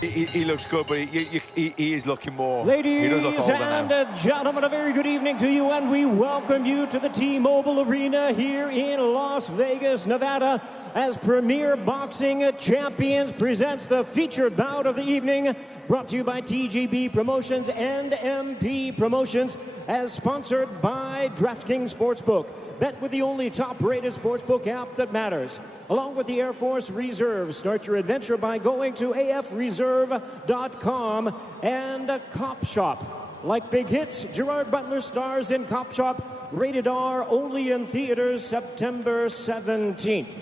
He looks good, but he is looking more. Ladies he does look older now. and gentlemen, a very good evening to you, and we welcome you to the T-Mobile Arena here in Las Vegas, Nevada, as Premier Boxing Champions presents the featured bout of the evening, brought to you by TGB Promotions and MP Promotions, as sponsored by DraftKings Sportsbook. Bet with the only top-rated sportsbook app that matters. Along with the Air Force Reserve, start your adventure by going to afreserve.com and Cop Shop. Like big hits, Gerard Butler stars in Cop Shop, rated R, only in theaters September 17th.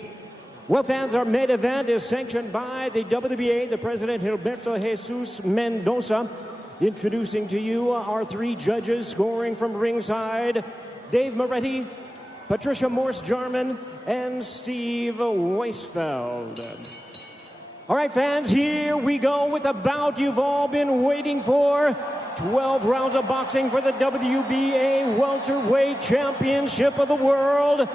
Well, fans, our main event is sanctioned by the WBA, the President Gilberto Jesus Mendoza. Introducing to you our three judges scoring from ringside, Dave Moretti, Patricia Morse-Jarman, and Steve Weisfeld. All right, fans, here we go with the bout you've all been waiting for. 12 rounds of boxing for the WBA Welterweight Championship of the World.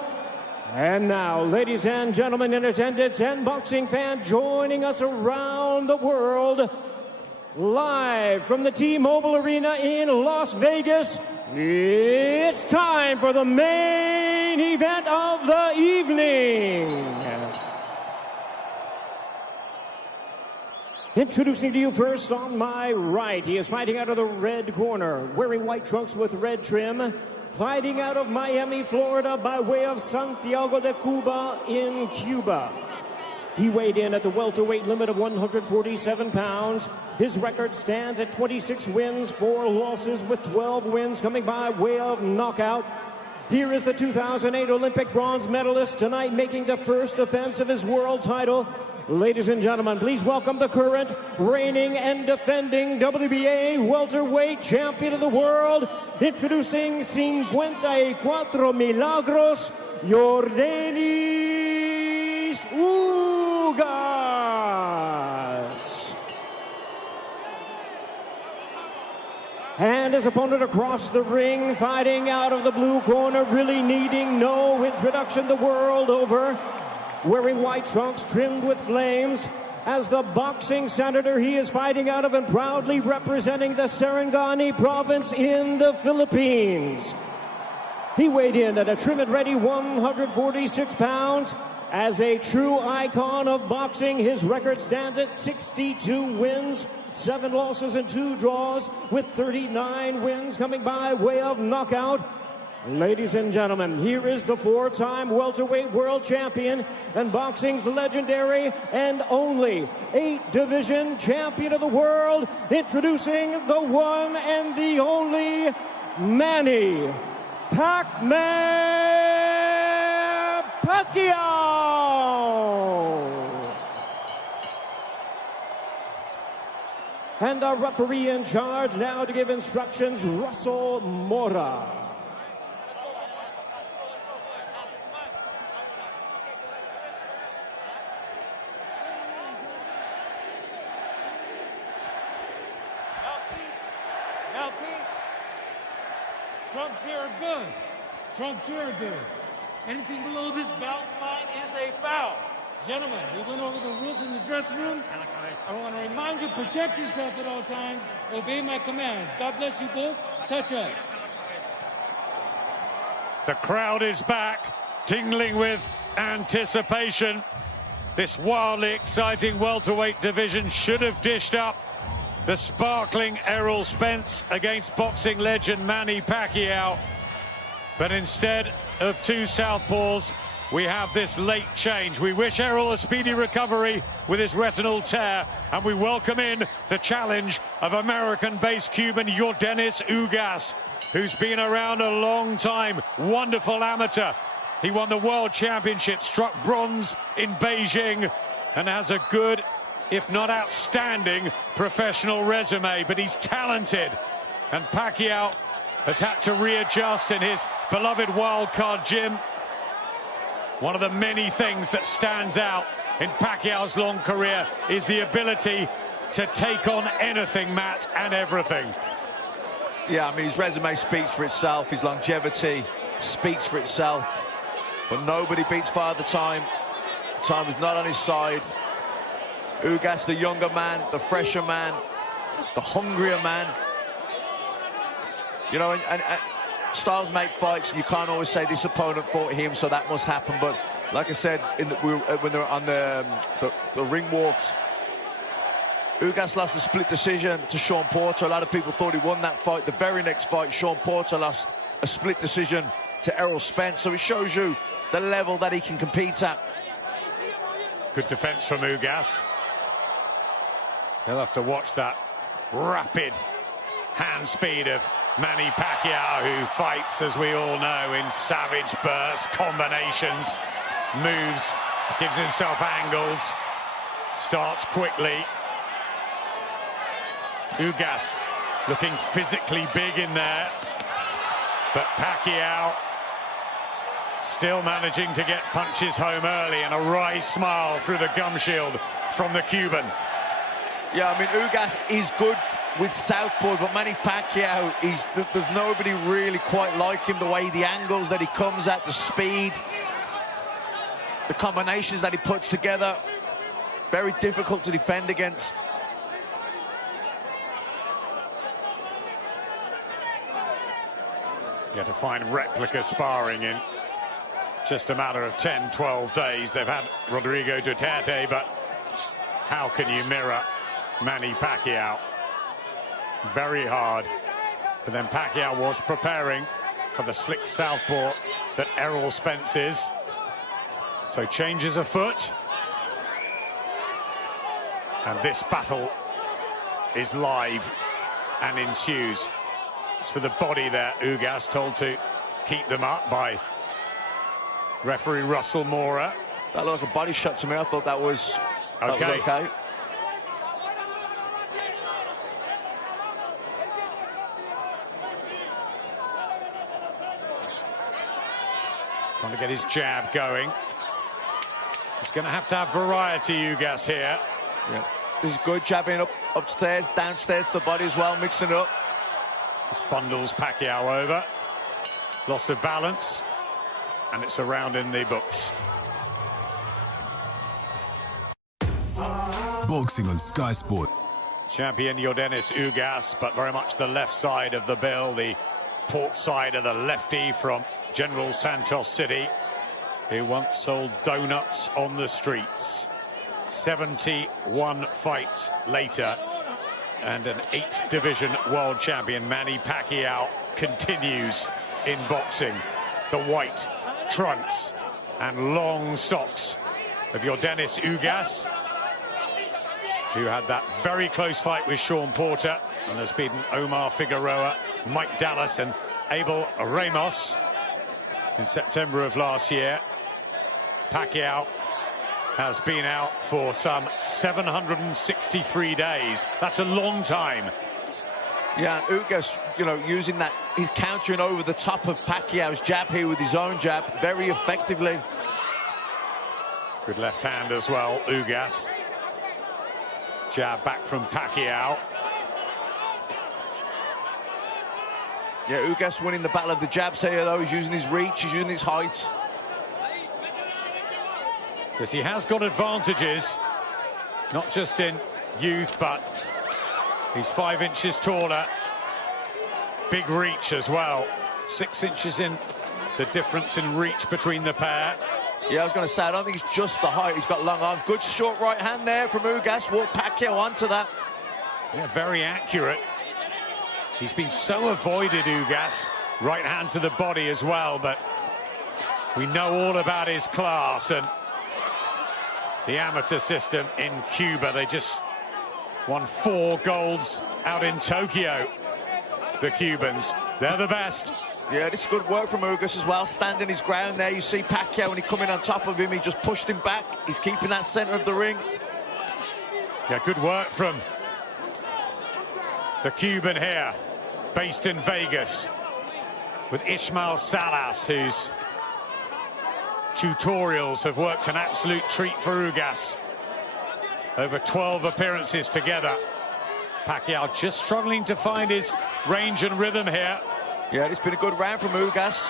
And now, ladies and gentlemen in attendance and boxing fans joining us around the world, live from the T-Mobile Arena in Las Vegas, it's time for the main event of the evening. Introducing to you first on my right, he is fighting out of the red corner, wearing white trunks with red trim, fighting out of Miami, Florida, by way of Santiago de Cuba in Cuba. He weighed in at the welterweight limit of 147 pounds. His record stands at 26 wins, 4 losses, with 12 wins coming by way of knockout. Here is the 2008 Olympic bronze medalist, tonight making the first defense of his world title. Ladies and gentlemen, please welcome the current, reigning and defending WBA Welterweight Champion of the World, introducing 54 Milagros, Yordenis Ugas. And his opponent across the ring, fighting out of the blue corner, really needing no introduction the world over, wearing white trunks trimmed with flames. As the boxing senator, he is fighting out of and proudly representing the Sarangani province in the Philippines. He weighed in at a trim and ready 146 pounds. As a true icon of boxing, his record stands at 62 wins, 7 losses and 2 draws, with 39 wins coming by way of knockout. Ladies and gentlemen, here is the 4-time welterweight world champion and boxing's legendary and only 8-division champion of the world, introducing the one and the only Manny Pacquiao. And our referee in charge now to give instructions, Russell Mora. Trunks here are good. Trunks here are good. Anything below this belt line is a foul. Gentlemen, we went over the rules in the dressing room. I want to remind you, protect yourself at all times. Obey my commands. God bless you both. Touch up. The crowd is back, tingling with anticipation. This wildly exciting welterweight division should have dished up the sparkling Errol Spence against boxing legend Manny Pacquiao. But instead of two southpaws, we have this late change. We wish Errol a speedy recovery with his retinal tear, and we welcome in the challenge of American-based Cuban Yordenis Ugas, who's been around a long time. Wonderful amateur. He won the World Championship, struck bronze in Beijing, and has a good, if not outstanding, professional resume. But he's talented, and Pacquiao has had to readjust in his beloved wildcard gym. One of the many things that stands out in Pacquiao's long career is the ability to take on anything, Matt, and everything. Yeah, I mean, his resume speaks for itself. His longevity speaks for itself. But nobody beats Father Time. Time was not on his side. Ugas, the younger man, the fresher man, the hungrier man. You know, and styles make fights, and you can't always say this opponent fought him, so that must happen. But like I said, when they were on the ring walks, Ugas lost a split decision to Sean Porter. A lot of people thought he won that fight. The very next fight, Sean Porter lost a split decision to Errol Spence. So it shows you the level that he can compete at. Good defense from Ugas. He'll have to watch that rapid hand speed of Manny Pacquiao, who fights, as we all know, in savage bursts, combinations, moves, gives himself angles, starts quickly. Ugas looking physically big in there, but Pacquiao still managing to get punches home early, and a wry smile through the gum shield from the Cuban. Yeah, I mean, Ugas is good with southpaw, but Manny Pacquiao, there's nobody really quite like him. The way, the angles that he comes at, the speed, the combinations that he puts together, very difficult to defend against. You have to find replica sparring in just a matter of 10, 12 days. They've had Rodrigo Duterte, but how can you mirror Manny Pacquiao? Very hard. But then Pacquiao was preparing for the slick southpaw that Errol Spence is. So changes afoot. And this battle is live and ensues. To the body there, Ugas told to keep them up by referee Russell Mora. That looked like a body shot to me. I thought that was okay. Trying to get his jab going. He's going to have variety, Ugas, here. Yeah. This is good, jabbing upstairs, downstairs to the body as well, mixing it up. This bundles Pacquiao over. Loss of balance. And it's a round in the books. Boxing on Sky Sport. Champion Yordenis Ugas, but very much the left side of the bill, the port side of the lefty from General Santos City, who once sold donuts on the streets. 71 fights later, and an 8th division world champion, Manny Pacquiao, continues in boxing. The white trunks and long socks of Yordenis Ugas, who had that very close fight with Sean Porter and has beaten Omar Figueroa, Mike Dallas and Abel Ramos in September of last year. Pacquiao has been out for some 763 days. That's a long time. Yeah, Ugas, you know, using that, he's countering over the top of Pacquiao's jab here with his own jab very effectively. Good left hand as well, Ugas. Jab back from Pacquiao. Yeah, Ugas winning the battle of the jabs here, though. He's using his reach, he's using his height. Because he has got advantages, not just in youth, but he's 5 inches taller. Big reach as well. 6 inches in the difference in reach between the pair. Yeah, I was going to say, I don't think it's just the height. He's got long arms. Good short right hand there from Ugas. Walked Pacquiao onto that. Yeah, very accurate. He's been so avoided, Ugas. Right hand to the body as well, but we know all about his class and the amateur system in Cuba. They just won 4 golds out in Tokyo, the Cubans. They're the best. Yeah, this is good work from Ugas as well, standing his ground there. You see Pacquiao, when he come in on top of him, he just pushed him back. He's keeping that center of the ring. Yeah, good work from the Cuban here, based in Vegas, with Ismael Salas, whose tutorials have worked an absolute treat for Ugas. Over 12 appearances together. Pacquiao just struggling to find his range and rhythm here. Yeah, it's been a good round from Ugas.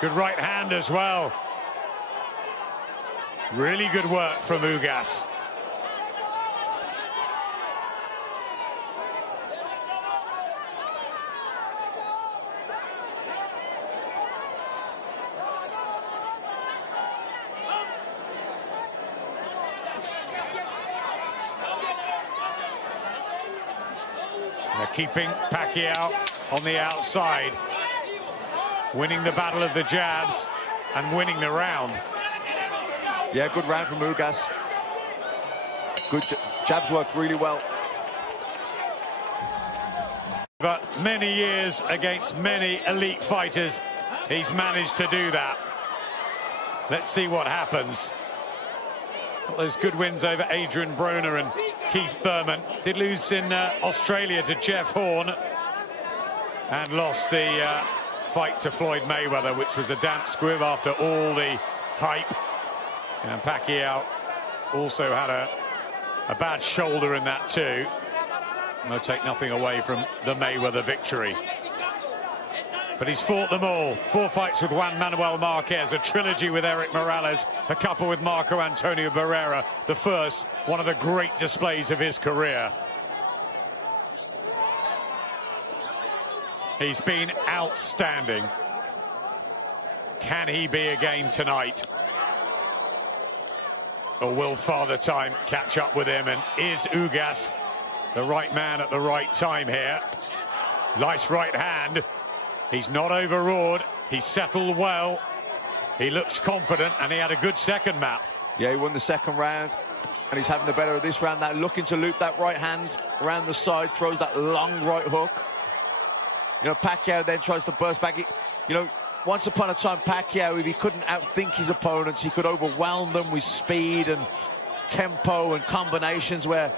Good right hand as well. Really good work from Ugas. They're keeping Pacquiao on the outside, winning the battle of the jabs and winning the round. Yeah, good round from Ugas. Good jabs worked really well. But many years against many elite fighters, he's managed to do that. Let's see what happens. Got those good wins over Adrian Broner and Keith Thurman. Did lose in Australia to Jeff Horn and lost the fight to Floyd Mayweather, which was a damp squib after all the hype. And Pacquiao also had a bad shoulder in that too. No, take nothing away from the Mayweather victory. But he's fought them all. 4 fights with Juan Manuel Marquez, a trilogy with Eric Morales, a couple with Marco Antonio Barrera. The first, one of the great displays of his career. He's been outstanding. Can he be again tonight? Or will Father Time catch up with him? And is Ugas the right man at the right time here? Nice right hand. He's not overawed. He's settled well. He looks confident, and he had a good second, Matt. Yeah, he won the second round, and he's having the better of this round. That looking to loop that right hand around the side, throws that long right hook. You know, Pacquiao then tries to burst back. You know, once upon a time, Pacquiao, if he couldn't outthink his opponents, he could overwhelm them with speed and tempo and combinations, where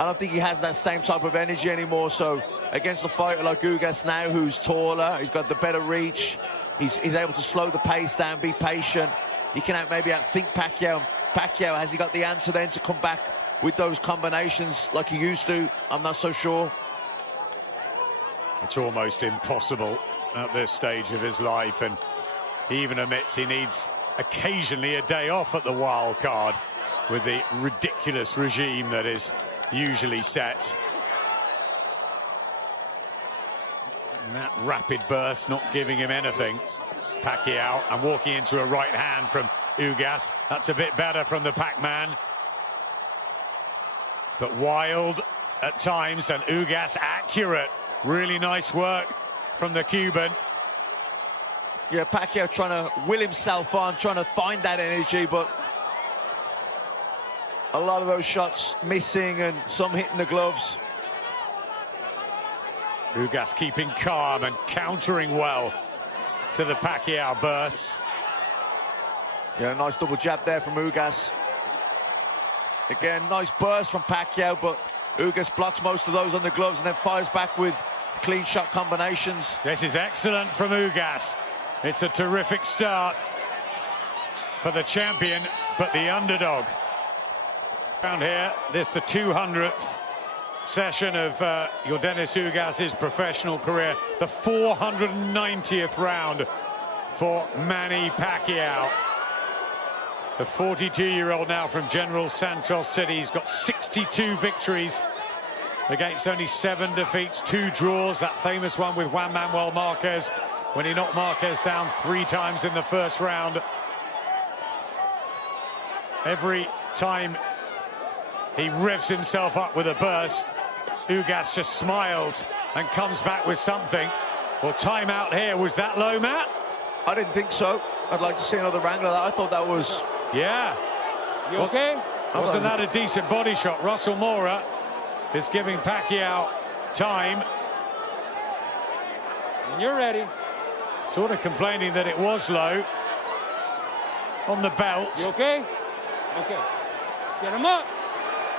I don't think he has that same type of energy anymore. So against a fighter like Ugas now, who's taller, he's got the better reach, he's able to slow the pace down, be patient. He can maybe outthink Pacquiao. Pacquiao, has he got the answer then to come back with those combinations like he used to? I'm not so sure. It's almost impossible at this stage of his life, and he even admits he needs occasionally a day off at the wild card with the ridiculous regime that is usually set. And that rapid burst not giving him anything. Pacquiao, and walking into a right hand from Ugas. That's a bit better from the Pac-Man. But wild at times, and Ugas accurate. Really nice work from the Cuban. Yeah, Pacquiao trying to will himself on, trying to find that energy, but a lot of those shots missing and some hitting the gloves. Ugas keeping calm and countering well to the Pacquiao bursts. Yeah, nice double jab there from Ugas. Again, nice burst from Pacquiao, but Ugas blocks most of those on the gloves and then fires back with clean shot combinations. This is excellent from Ugas. It's a terrific start for the champion, but the underdog. Around here, this the 200th session of Yordenis Ugas' professional career, the 490th round for Manny Pacquiao. The 42-year-old now from General Santos City. He's got 62 victories against only 7 defeats, 2 draws. That famous one with Juan Manuel Marquez when he knocked Marquez down 3 times in the first round. Every time he revs himself up with a burst, Ugas just smiles and comes back with something. Well, time out here. Was that low, Matt? I didn't think so. I'd like to see another round of that. I thought that was... Yeah. You okay? Wasn't that a decent body shot? Russell Mora is giving Pacquiao time. When you're ready. Sort of complaining that it was low on the belt. You okay? Okay. Get him up.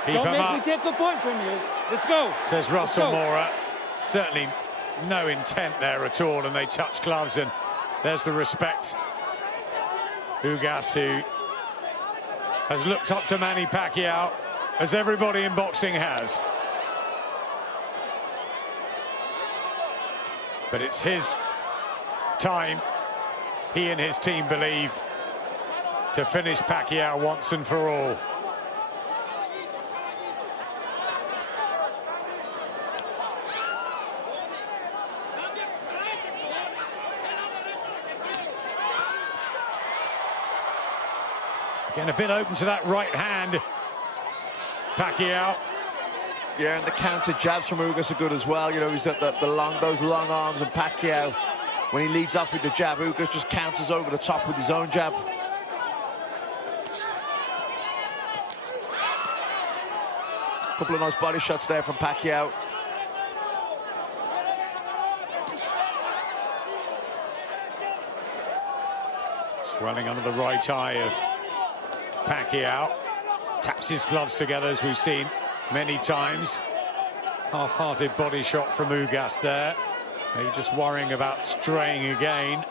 Don't make me take a point from you. Let's go. Says Russell Mora. Certainly no intent there at all, and they touch gloves, and there's the respect. Ugas, who has looked up to Manny Pacquiao, as everybody in boxing has. But it's his time. He and his team believe. to finish Pacquiao once and for all. Getting a bit open to that right hand, Pacquiao. Yeah, and the counter jabs from Ugas are good as well. You know, he's got those long arms, and Pacquiao, when he leads off with the jab, Ugas just counters over the top with his own jab. A couple of nice body shots there from Pacquiao. Swelling under the right eye of Pacquiao. Taps his gloves together, as we've seen many times. Half-hearted body shot from Ugas there. Maybe just worrying about straying again.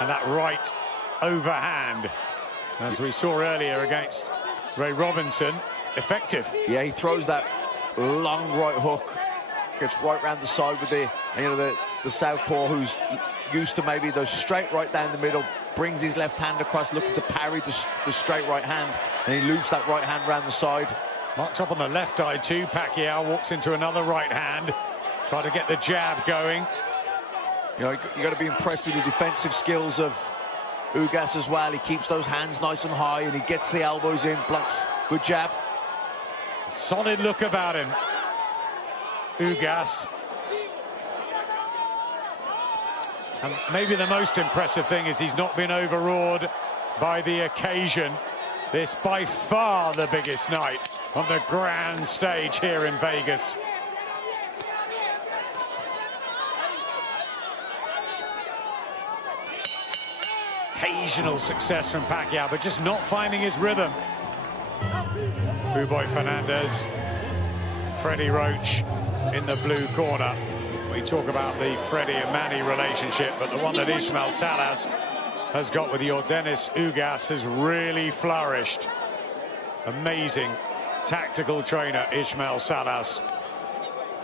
And that right overhand, as we saw earlier against Ray Robinson, effective. Yeah, he throws that long right hook, gets right round the side with it. And, you know, the southpaw, who's used to maybe those straight right down the middle, brings his left hand across, looking to parry the straight right hand, and he loops that right hand round the side. Marked up on the left eye too. Pacquiao walks into another right hand, try to get the jab going. You know, you got to be impressed with the defensive skills of Ugas as well. He keeps those hands nice and high, and he gets the elbows in, blocks. Good jab. Solid look about him, Ugas. And maybe the most impressive thing is he's not been overawed by the occasion. This by far the biggest night on the grand stage here in Vegas. Occasional success from Pacquiao, but just not finding his rhythm. Buboy Fernandez, Freddie Roach in the blue corner. We talk about the Freddie and Manny relationship, but the one that Ismael Salas has got with Yordenis Ugas has really flourished. Amazing tactical trainer, Ismael Salas,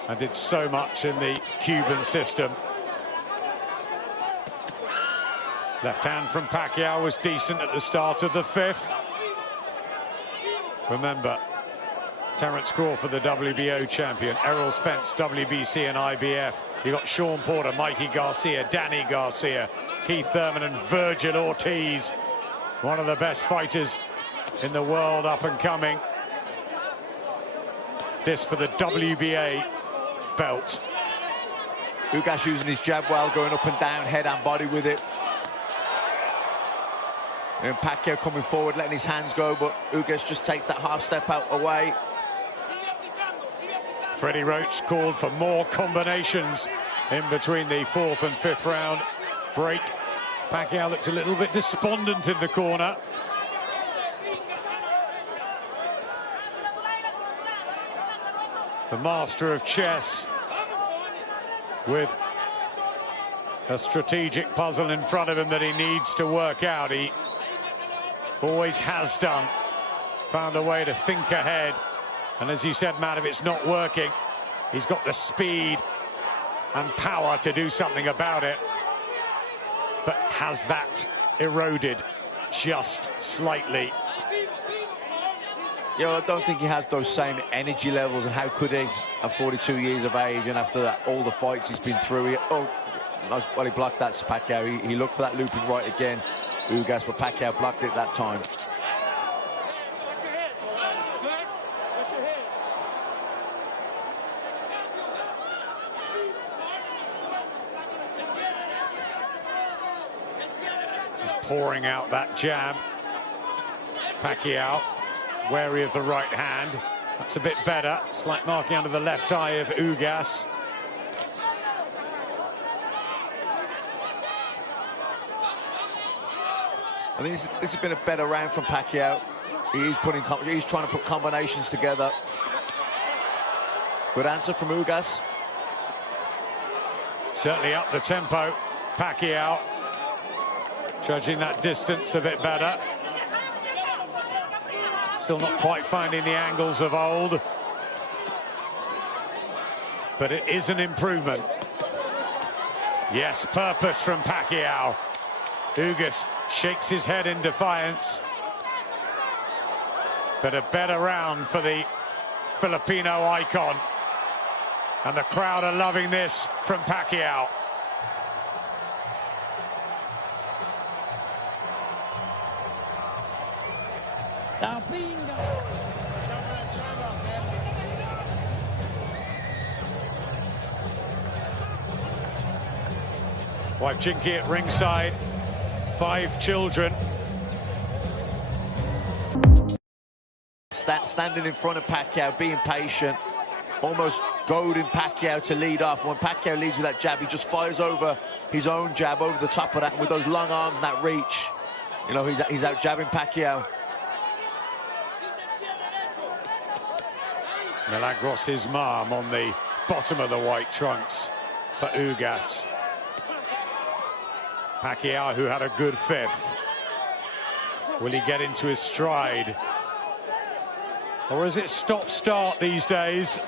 and did so much in the Cuban system. Left hand from Pacquiao was decent at the start of the fifth. Remember, Terence Crawford, the WBO champion, Errol Spence, WBC and IBF. You got Sean Porter, Mikey Garcia, Danny Garcia, Keith Thurman and Virgil Ortiz. One of the best fighters in the world up and coming. This for the WBA belt. Ugas using his jab well, going up and down, head and body with it. And Pacquiao coming forward, letting his hands go, but Ugas just takes that half step out away. Freddie Roach called for more combinations in between the fourth and fifth round break. Pacquiao looked a little bit despondent in the corner. The master of chess with a strategic puzzle in front of him that he needs to work out. He always has done. Found a way to think ahead. And as you said, Matt, if it's not working, he's got the speed and power to do something about it. But has that eroded just slightly? Yeah, well, I don't think he has those same energy levels, and how could he at 42 years of age and after that, all the fights he's been through? Well, he blocked that, Pacquiao. He looked for that looping right again, Ugas, but Pacquiao blocked it that time. Pouring out that jab. Pacquiao wary of the right hand. That's a bit better. Slight marking under the left eye of Ugas. I think this has been a better round from Pacquiao. He's trying to put combinations together. Good answer from Ugas. Certainly up the tempo. Pacquiao judging that distance a bit better. Still not quite finding the angles of old, but it is an improvement. Yes, purpose from Pacquiao. Ugas shakes his head in defiance. But a better round for the Filipino icon. And the crowd are loving this from Pacquiao. Wife Jinky at ringside, 5 children. Standing in front of Pacquiao, being patient, almost goading Pacquiao to lead off. When Pacquiao leads with that jab, he just fires over his own jab over the top of that, and with those long arms and that reach, you know, he's out jabbing Pacquiao. Milagros' mom on the bottom of the white trunks for Ugas. Pacquiao, who had a good 5th. Will he get into his stride? Or is it stop-start these days?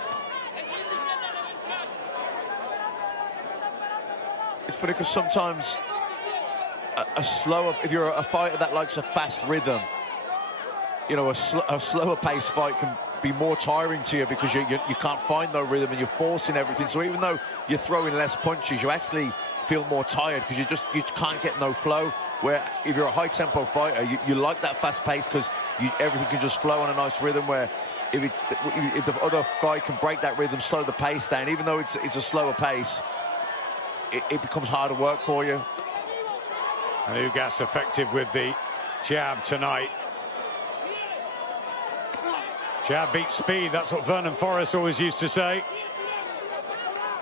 It's funny because sometimes a slower, if you're a fighter that likes a fast rhythm, you know, a slower paced fight can be more tiring to you because you can't find no rhythm and you're forcing everything. So even though you're throwing less punches, you actually feel more tired because you can't get no flow. Where if you're a high tempo fighter, you like that fast pace because everything can just flow on a nice rhythm. Where if the other guy can break that rhythm, slow the pace down, even though it's a slower pace, it becomes harder work for you. And Ugas effective with the jab tonight. Jab beats speed, that's what Vernon Forrest always used to say.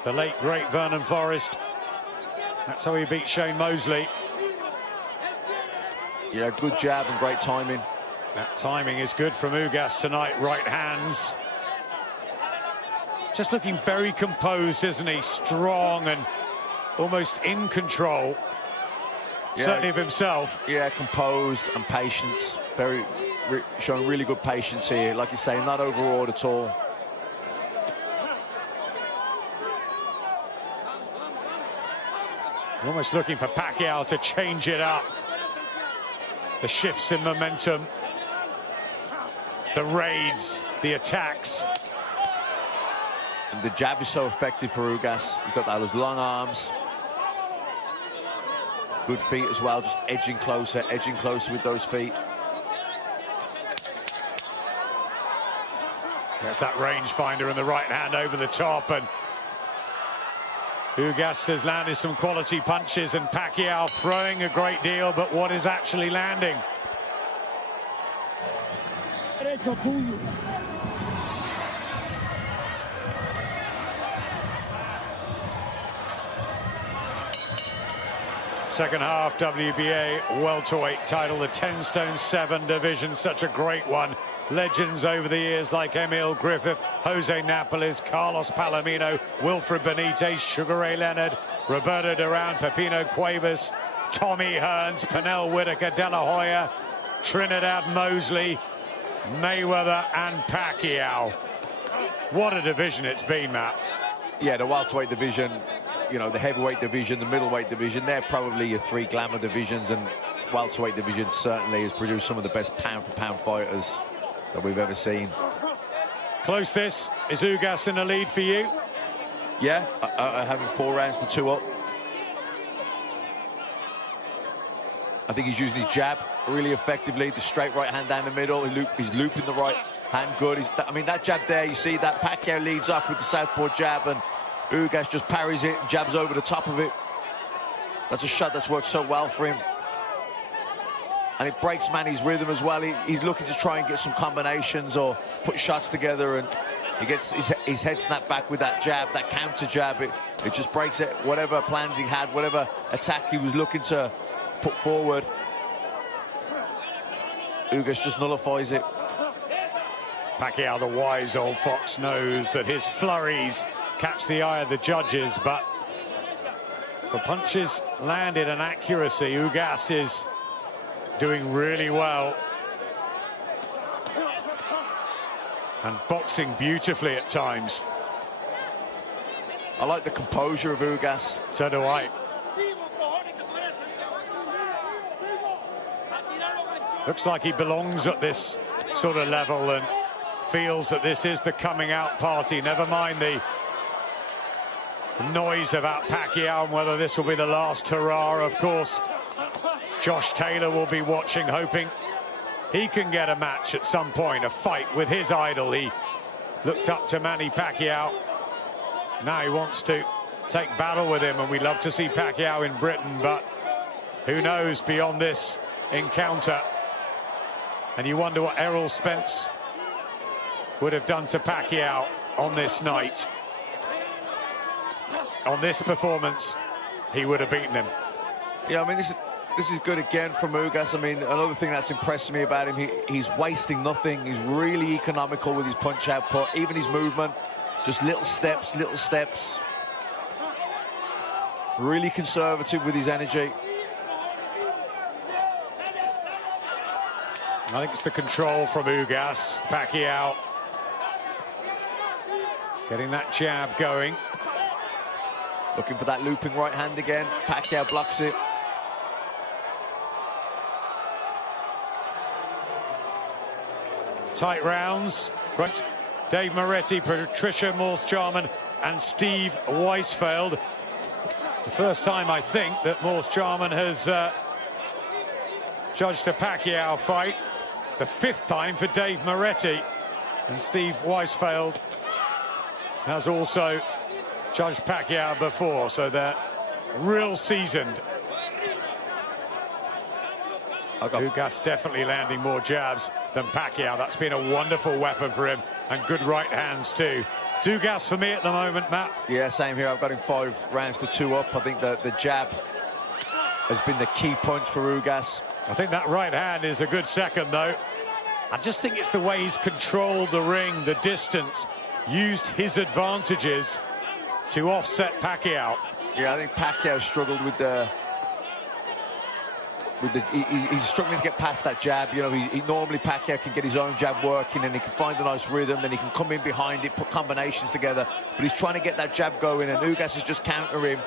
The late, great Vernon Forrest. That's how he beat Shane Mosley. Yeah, good jab and great timing. That timing is good from Ugas tonight, right hands. Just looking very composed, isn't he? Strong and almost in control. Yeah, certainly of himself. Yeah, composed and patience. Showing really good patience here. Like you say, not overawed at all. Almost looking for Pacquiao to change it up. The shifts in momentum, the raids, the attacks. And the jab is so effective for Ugas. He's got those long arms. Good feet as well, just edging closer with those feet. There's that rangefinder in the right hand over the top, and Ugas has landed some quality punches, and Pacquiao throwing a great deal, but what is actually landing? Second half WBA Welterweight title, the 10 stone 7 division, such a great one. Legends over the years like Emil Griffith, Jose Napoles, Carlos Palomino, Wilfred Benitez, Sugar Ray Leonard, Roberto Duran, Pepino Cuevas, Tommy Hearns, Pernell Whitaker, De La Hoya, Trinidad Mosley, Mayweather and Pacquiao. What a division it's been, Matt. Yeah, the welterweight division, you know, the heavyweight division, the middleweight division, they're probably your 3 glamour divisions, and welterweight division certainly has produced some of the best pound-for-pound fighters that we've ever seen. Close this. Is Ugas in the lead for you? Yeah, having 4 rounds to 2 up. I think he's using his jab really effectively, the straight right hand down the middle. He's looping the right hand good. I mean, that jab there, you see that Pacquiao leads off with the southpaw jab, and Ugas just parries it and jabs over the top of it. That's a shot that's worked so well for him. And it breaks Manny's rhythm as well. He's looking to try and get some combinations or put shots together, and he gets his head snapped back with that jab, that counter jab. It just breaks it, whatever plans he had, whatever attack he was looking to put forward. Ugas just nullifies it. Pacquiao, the wise old fox, knows that his flurries catch the eye of the judges, but for punches landed and accuracy, Ugas is doing really well. And boxing beautifully at times. I like the composure of Ugas. So do I. Looks like he belongs at this sort of level and feels that this is the coming out party. Never mind the noise about Pacquiao and whether this will be the last hurrah. Of course, Josh Taylor will be watching, hoping he can get a match at some point, a fight with his idol. He looked up to Manny Pacquiao. Now he wants to take battle with him, and we'd love to see Pacquiao in Britain, but who knows beyond this encounter. And you wonder what Errol Spence would have done to Pacquiao on this night. On this performance, he would have beaten him. Yeah, I mean, this is good again from Ugas. I mean, another thing that's impressed me about him, he's wasting nothing. He's really economical with his punch output, even his movement. Just little steps, little steps. Really conservative with his energy. I think it's the control from Ugas. Pacquiao getting that jab going. Looking for that looping right hand again. Pacquiao blocks it. Tight rounds. Right. Dave Moretti, Patricia Morse-Charman and Steve Weisfeld. The first time, I think, that Morse-Charman has judged a Pacquiao fight. The fifth time for Dave Moretti. And Steve Weisfeld has also judged Pacquiao before, so they're real seasoned. Ugas definitely landing more jabs than Pacquiao. That's been a wonderful weapon for him, and good right hands too. It's Ugas for me at the moment, Matt. Yeah, same here. I've got him 5 rounds to 2 up. I think the jab has been the key punch for Ugas. I think that right hand is a good second, though. I just think it's the way he's controlled the ring, the distance, used his advantages to offset Pacquiao. Yeah, I think Pacquiao struggled with the... he's struggling to get past that jab. You know, he normally Pacquiao can get his own jab working and he can find a nice rhythm, then he can come in behind it, put combinations together. But he's trying to get that jab going, and Ugas is just countering him,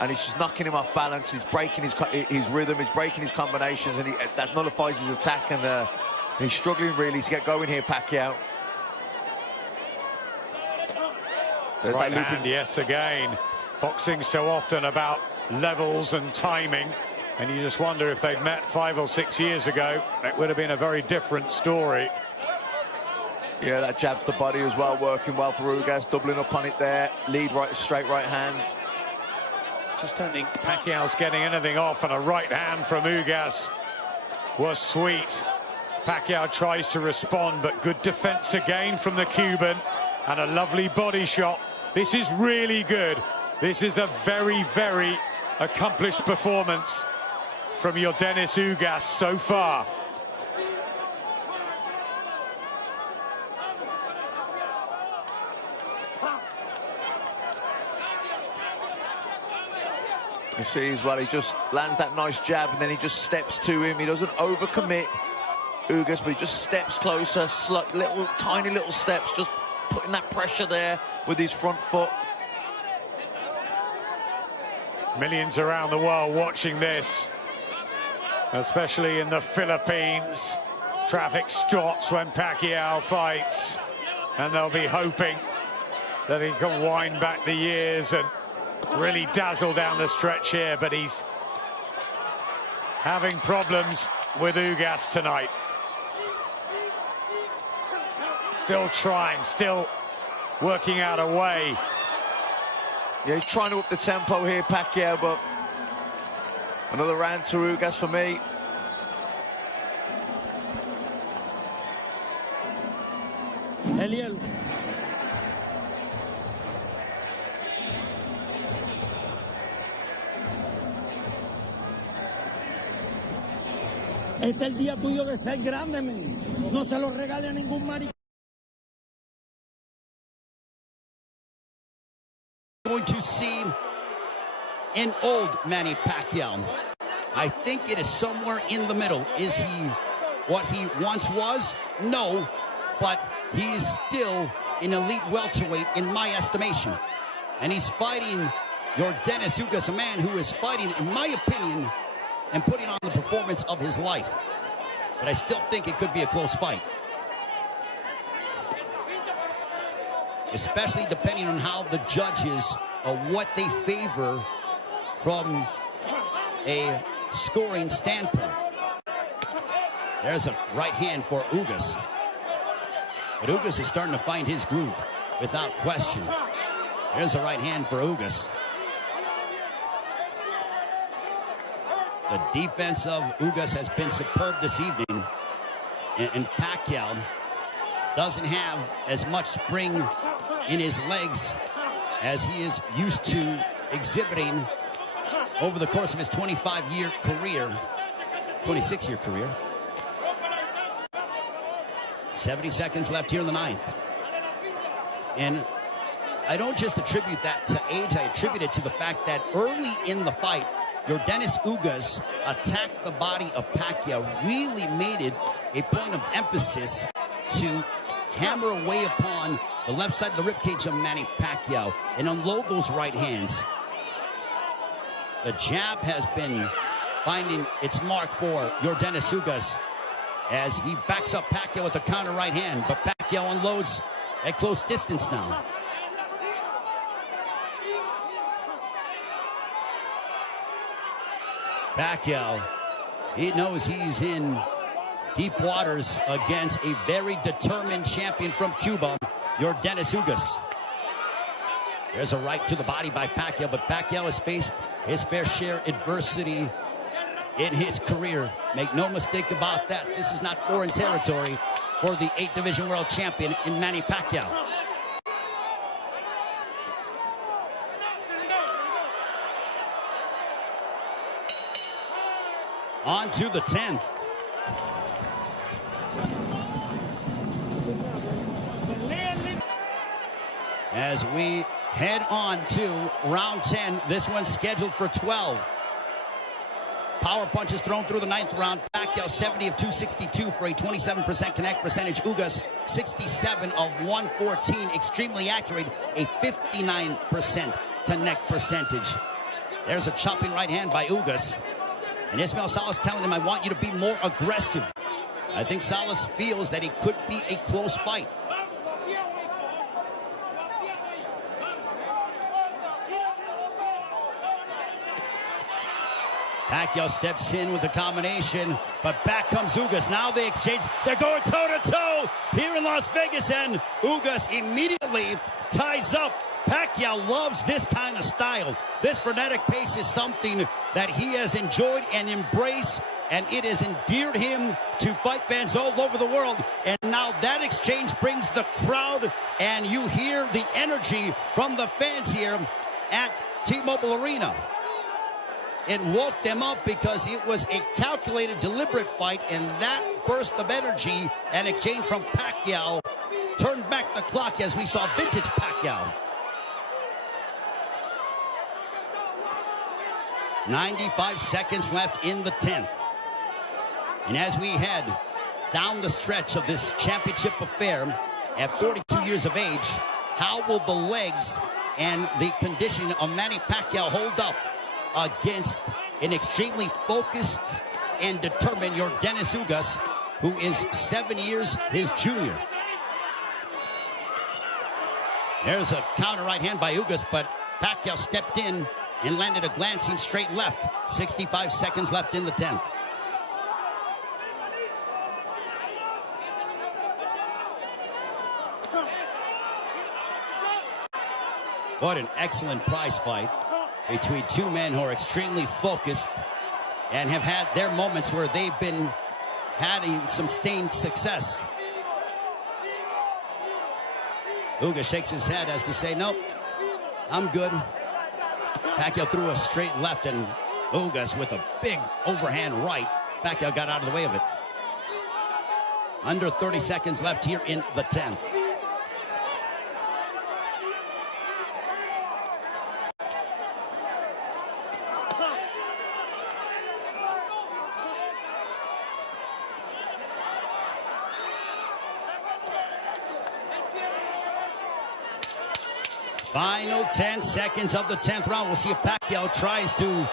and he's just knocking him off balance. He's breaking his rhythm, he's breaking his combinations, and that nullifies his attack. And he's struggling really to get going here, Pacquiao. Right hand, yes, again. Boxing so often about levels and timing. And you just wonder if they'd met 5 or 6 years ago, it would have been a very different story. Yeah, that jabs the body as well, working well for Ugas, doubling up on it there. Lead right, straight right hand. Just don't think Pacquiao's getting anything off, and a right hand from Ugas was sweet. Pacquiao tries to respond, but good defense again from the Cuban, and a lovely body shot. This is really good. This is a very, very accomplished performance from Yordenis Ugas so far. You see as well, he just lands that nice jab and then he just steps to him. He doesn't overcommit, Ugas, but he just steps closer, little tiny little steps, just putting that pressure there with his front foot. Millions around the world watching this, especially in the Philippines. Traffic stops when Pacquiao fights, and they'll be hoping that he can wind back the years and really dazzle down the stretch here, but he's having problems with Ugas tonight. Still trying, still working out a way. Yeah, he's trying to up the tempo here, Pacquiao, but another round to Ugas for me. Eliel. Este es el día tuyo de ser grande, men. No se lo regale a ningún maricón. Going to see an old Manny Pacquiao. I think it is somewhere in the middle. Is he what he once was? No, but he is still an elite welterweight in my estimation. And he's fighting Yordenis Ugas, a man who is fighting, in my opinion, and putting on the performance of his life. but I still think it could be a close fight. Especially depending on how the judges, what they favor from a scoring standpoint. There's a right hand for Ugas. But Ugas is starting to find his groove, without question. There's a right hand for Ugas. The defense of Ugas has been superb this evening. And Pacquiao doesn't have as much spring in his legs as he is used to exhibiting over the course of his 25-year career, 26-year career. 70 seconds left here in the ninth. And I don't just attribute that to age, I attribute it to the fact that early in the fight, Yordenis Ugas attacked the body of Pacquiao, really made it a point of emphasis to hammer away upon the left side of the ribcage of Manny Pacquiao and unload those right hands. The jab has been finding its mark for Yordenis Ugas as he backs up Pacquiao with a counter right hand, but Pacquiao unloads at close distance now. Pacquiao, he knows he's in deep waters against a very determined champion from Cuba, Yordenis Ugas. There's a right to the body by Pacquiao, but Pacquiao has faced his fair share of adversity in his career. Make no mistake about that. This is not foreign territory for the 8th Division World Champion in Manny Pacquiao. On to the 10th. As we head on to round 10, this one's scheduled for 12. Power punches thrown through the 9th round. Pacquiao 70 of 262 for a 27% connect percentage. Ugas 67 of 114. Extremely accurate, a 59% connect percentage. There's a chopping right hand by Ugas. And Ismael Salas telling him, I want you to be more aggressive. I think Salas feels that it could be a close fight. Pacquiao steps in with a combination, but back comes Ugas. Now they exchange. They're going toe-to-toe here in Las Vegas, and Ugas immediately ties up. Pacquiao loves this kind of style. This frenetic pace is something that he has enjoyed and embraced, and it has endeared him to fight fans all over the world. And now that exchange brings the crowd, and you hear the energy from the fans here at T-Mobile Arena. It woke them up because it was a calculated, deliberate fight, and that burst of energy and exchange from Pacquiao turned back the clock as we saw vintage Pacquiao. 95 seconds left in the 10th. And as we head down the stretch of this championship affair at 42 years of age, how will the legs and the conditioning of Manny Pacquiao hold up against an extremely focused and determined Yordenis Ugas, who is 7 years his junior? There's a counter right hand by Ugas, but Pacquiao stepped in and landed a glancing straight left. 65 seconds left in the 10th. What an excellent prize fight between two men who are extremely focused and have had their moments where they've been having some sustained success. Ugas shakes his head as to say, nope, I'm good. Pacquiao threw a straight left, and Ugas with a big overhand right. Pacquiao got out of the way of it. Under 30 seconds left here in the 10th. Final 10 seconds of the 10th round. We'll see if Pacquiao tries to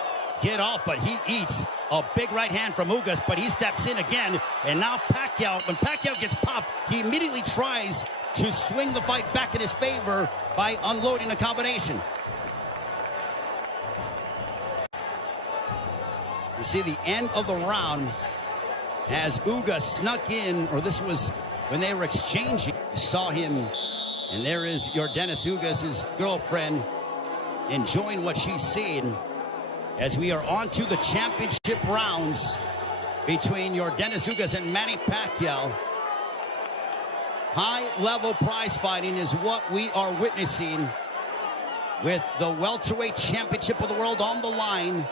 get off, but he eats a big right hand from Ugas, but he steps in again. And now Pacquiao, when Pacquiao gets popped, he immediately tries to swing the fight back in his favor by unloading a combination. You see the end of the round as Ugas snuck in, or this was when they were exchanging. You saw him, and there is Yordenis Ugas' girlfriend enjoying what she's seeing as we are on to the championship rounds between Yordenis Ugas and Manny Pacquiao. High-level prize fighting is what we are witnessing with the Welterweight Championship of the World on the line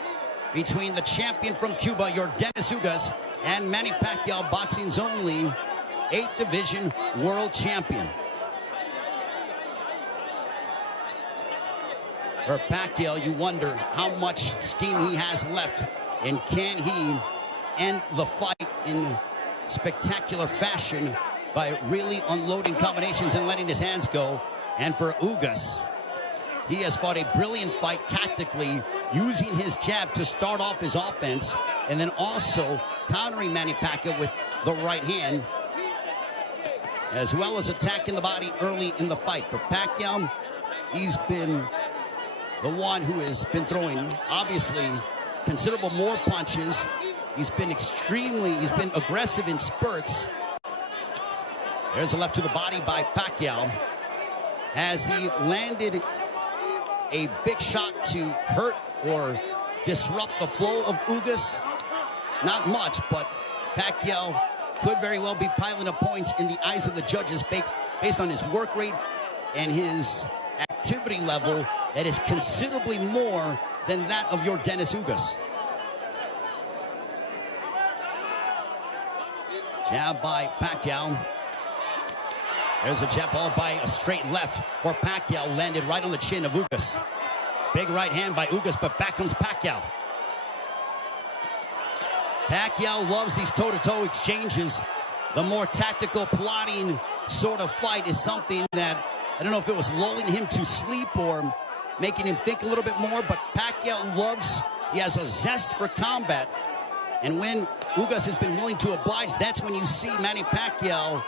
between the champion from Cuba, Yordenis Ugas, and Manny Pacquiao, boxing's only 8th division world champion. For Pacquiao, you wonder how much steam he has left, and can he end the fight in spectacular fashion by really unloading combinations and letting his hands go. And for Ugas, he has fought a brilliant fight tactically, using his jab to start off his offense, and then also countering Manny Pacquiao with the right hand, as well as attacking the body early in the fight. For Pacquiao, he's been the one who has been throwing, obviously, considerable more punches. He's been aggressive in spurts. There's a left to the body by Pacquiao. Has he landed a big shot to hurt or disrupt the flow of Ugas? Not much, but Pacquiao could very well be piling up points in the eyes of the judges based on his work rate and his activity level that is considerably more than that of Yordenis Ugas. Jab by Pacquiao. There's a jab followed by a straight left for Pacquiao, landed right on the chin of Ugas. Big right hand by Ugas, but back comes Pacquiao. Pacquiao loves these toe-to-toe exchanges. The more tactical, plotting sort of fight is something that, I don't know if it was lulling him to sleep or making him think a little bit more, but Pacquiao loves, he has a zest for combat. And when Ugas has been willing to oblige, that's when you see Manny Pacquiao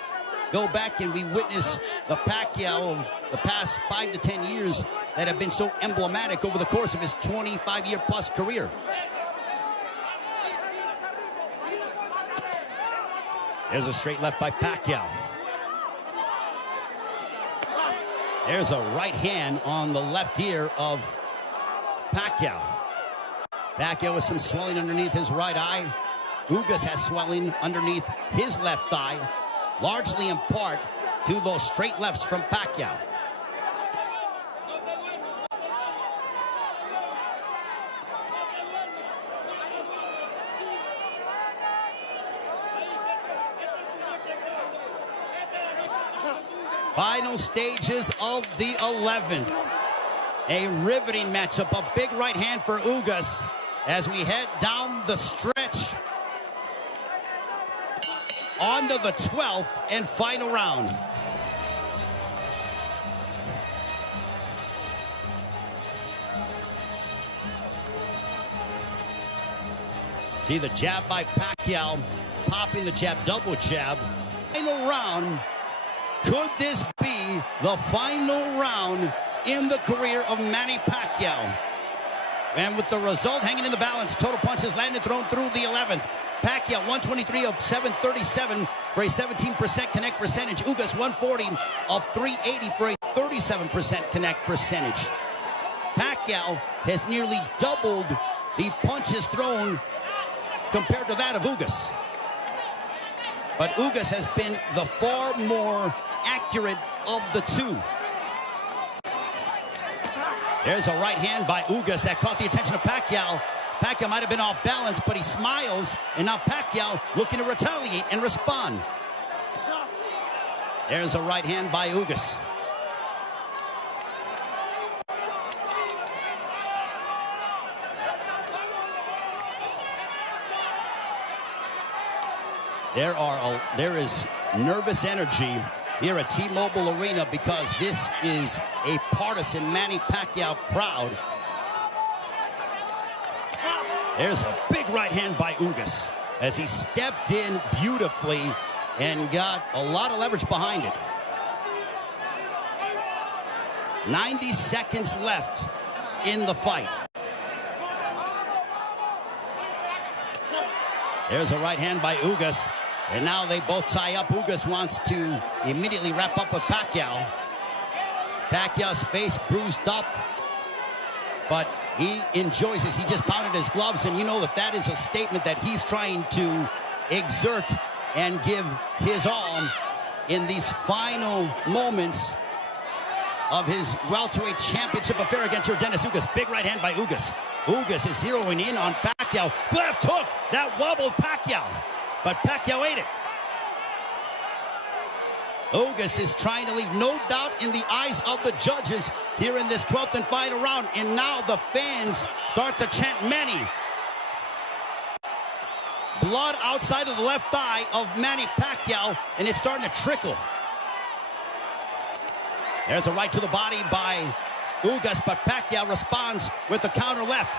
go back, and we witness the Pacquiao of the past 5 to 10 years that have been so emblematic over the course of his 25-year-plus career. There's a straight left by Pacquiao. There's a right hand on the left ear of Pacquiao. Pacquiao with some swelling underneath his right eye. Ugas has swelling underneath his left thigh, largely in part to those straight lefts from Pacquiao. Final stages of the 11th. A riveting matchup, a big right hand for Ugas as we head down the stretch onto the 12th and final round. See the jab by Pacquiao, popping the jab, double jab. Final round. Could this be the final round in the career of Manny Pacquiao? And with the result hanging in the balance, total punches landed, thrown through the 11th. Pacquiao 123 of 737 for a 17% connect percentage. Ugas 140 of 380 for a 37% connect percentage. Pacquiao has nearly doubled the punches thrown compared to that of Ugas. But Ugas has been the far more accurate of the two. There's a right hand by Ugas that caught the attention of Pacquiao. Pacquiao might have been off balance, but he smiles, and now Pacquiao looking to retaliate and respond. There's a right hand by Ugas. There is nervous energy here at T-Mobile Arena because this is a partisan Manny Pacquiao crowd. There's a big right hand by Ugas as he stepped in beautifully and got a lot of leverage behind it. 90 seconds left in the fight. There's a right hand by Ugas, and now they both tie up. Ugas wants to immediately wrap up with Pacquiao. Pacquiao's face bruised up, but he enjoys this. He just pounded his gloves, and you know that is a statement that he's trying to exert and give his all in these final moments of his welterweight championship affair against Yordenis Ugas. Big right hand by Ugas. Ugas is zeroing in on Pacquiao. Left hook! That wobbled Pacquiao, but Pacquiao ate it. Ugas is trying to leave no doubt in the eyes of the judges here in this 12th and final round, and now the fans start to chant Manny. Blood outside of the left thigh of Manny Pacquiao, and it's starting to trickle. There's a right to the body by Ugas, but Pacquiao responds with the counter left.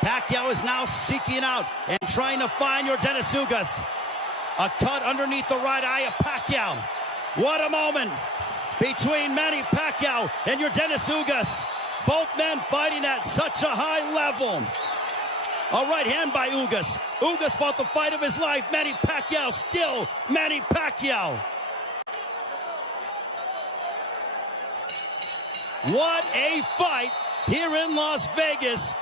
Pacquiao is now seeking out and trying to find Yordenis Ugas. A cut underneath the right eye of Pacquiao. What a moment between Manny Pacquiao and Yordenis Ugas. Both men fighting at such a high level. A right hand by Ugas. Ugas fought the fight of his life. Manny Pacquiao still Manny Pacquiao. What a fight here in Las Vegas.